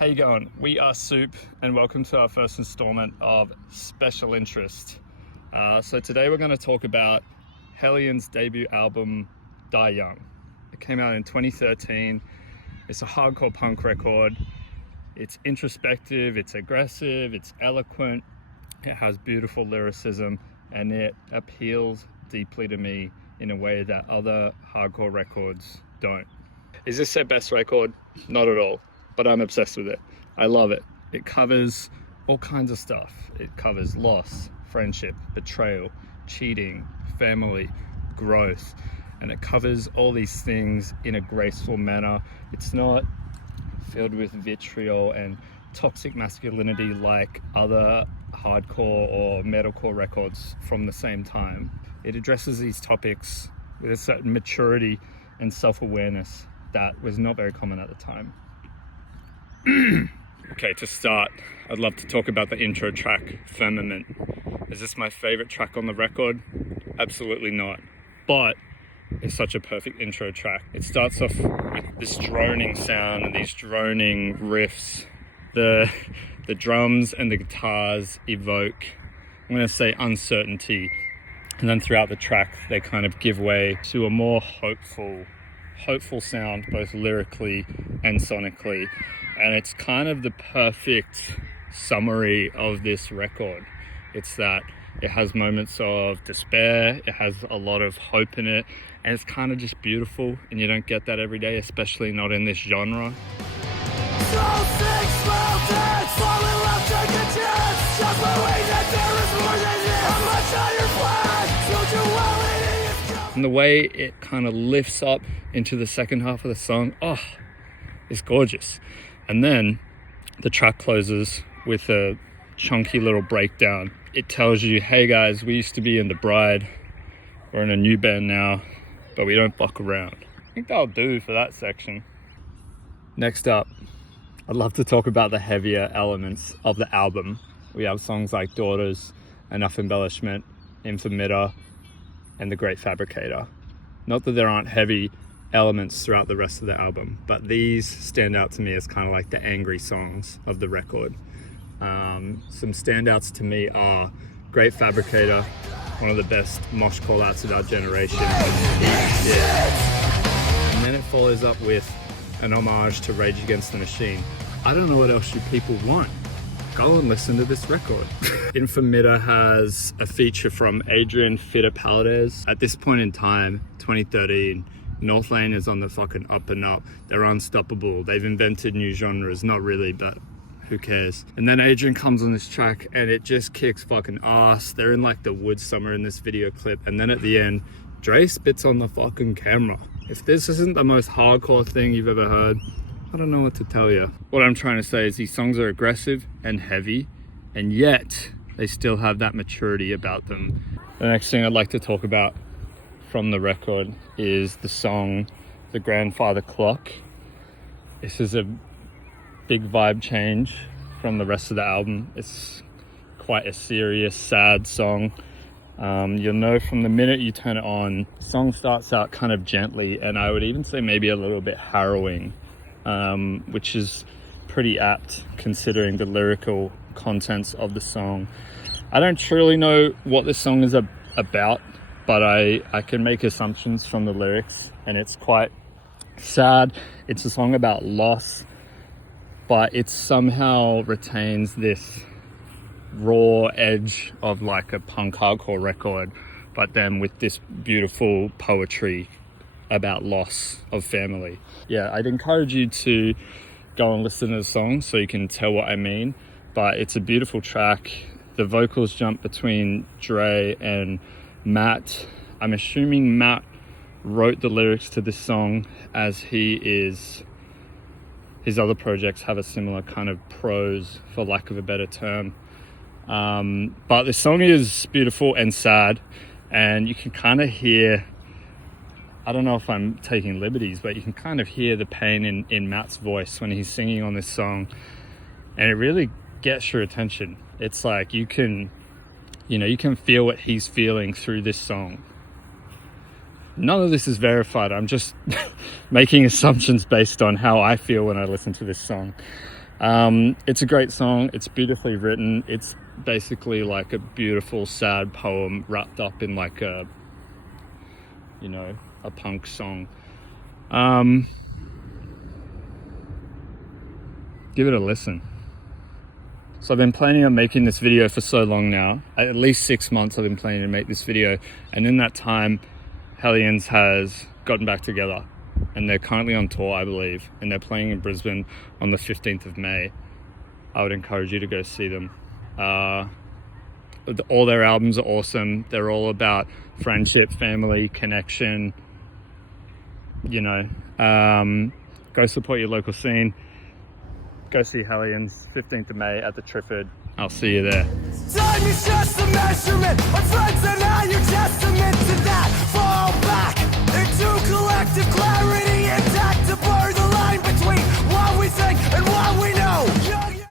How you going? We are Soup and welcome to our first installment of Special Interest. So today we're going to talk about Hellions' debut album, Die Young. It came out in 2013. It's a hardcore punk record. It's introspective, it's aggressive, it's eloquent, it has beautiful lyricism, and it appeals deeply to me in a way that other hardcore records don't. Is this their best record? Not at all. But I'm obsessed with it. I love it. It covers all kinds of stuff. It covers loss, friendship, betrayal, cheating, family, growth, and it covers all these things in a graceful manner. It's not filled with vitriol and toxic masculinity like other hardcore or metalcore records from the same time. It addresses these topics with a certain maturity and self-awareness that was not very common at the time. Okay, to start, I'd love to talk about the intro track, Firmament. Is this my favorite track on the record? Absolutely not. But it's such a perfect intro track. It starts off with this droning sound and these droning riffs. The drums and the guitars evoke, I'm going to say, uncertainty. And then throughout the track, they kind of give way to a more hopeful sound, both lyrically and sonically. And it's kind of the perfect summary of this record. It's that it has moments of despair, it has a lot of hope in it, and it's kind of just beautiful, and you don't get that every day, especially not in this genre. And the way it kind of lifts up into the second half of the song, it's gorgeous. And then the track closes with a chunky little breakdown. It tells you, hey guys, we used to be in The Bride. We're in a new band now, but we don't fuck around. I think that'll do for that section. Next up, I'd love to talk about the heavier elements of the album. We have songs like Daughters, Enough Embellishment, Infamita, and The Great Fabricator. Not that there aren't heavy elements throughout the rest of the album, but these stand out to me as kind of like the angry songs of the record. Some standouts to me are Great Fabricator, one of the best mosh call-outs of our generation. Yeah. And then it follows up with an homage to Rage Against the Machine. I don't know what else you people want. Go and listen to this record. Infamita has a feature from Adrian Fittipaldes. At this point in time, 2013, North Lane is on the fucking up and up. They're unstoppable. They've invented new genres. Not really, but who cares? And then Adrian comes on this track and it just kicks fucking ass. They're in like the woods somewhere in this video clip. And then at the end, Dre spits on the fucking camera. If this isn't the most hardcore thing you've ever heard, I don't know what to tell you. What I'm trying to say is these songs are aggressive and heavy, and yet they still have that maturity about them. The next thing I'd like to talk about from the record is the song The Grandfather Clock. This is a big vibe change from the rest of the album. It's quite a serious, sad song. You'll know from the minute you turn it on, the song starts out kind of gently, and I would even say maybe a little bit harrowing, which is pretty apt considering the lyrical contents of the song. I don't truly know what this song is about, but I can make assumptions from the lyrics, and it's quite sad. It's a song about loss, but it somehow retains this raw edge of like a punk hardcore record, but then with this beautiful poetry about loss of family. Yeah, I'd encourage you to go and listen to the song so you can tell what I mean, but it's a beautiful track. The vocals jump between Dre and Matt. I'm assuming Matt wrote the lyrics to this song, as his other projects have a similar kind of prose, for lack of a better term. But the song is beautiful and sad, and you can kind of hear, I don't know if I'm taking liberties, but you can kind of hear the pain in Matt's voice when he's singing on this song, and it really gets your attention. It's like you can feel what he's feeling through this song. None of this is verified. I'm just making assumptions based on how I feel when I listen to this song. It's a great song. It's beautifully written. It's basically like a beautiful, sad poem wrapped up in like a, you know, a punk song. Give it a listen. So I've been planning on making this video for so long now. At least 6 months I've been planning to make this video. And in that time, Hellions has gotten back together. And they're currently on tour, I believe. And they're playing in Brisbane on the 15th of May. I would encourage you to go see them. All their albums are awesome. They're all about friendship, family, connection. You know, go support your local scene. Go see Hellions, 15th of May at the Triffid. I'll see you there. Time is just a measurement. My friends and I are testament to that. Fall back into collective clarity intact to blur the line between what we think and what we know.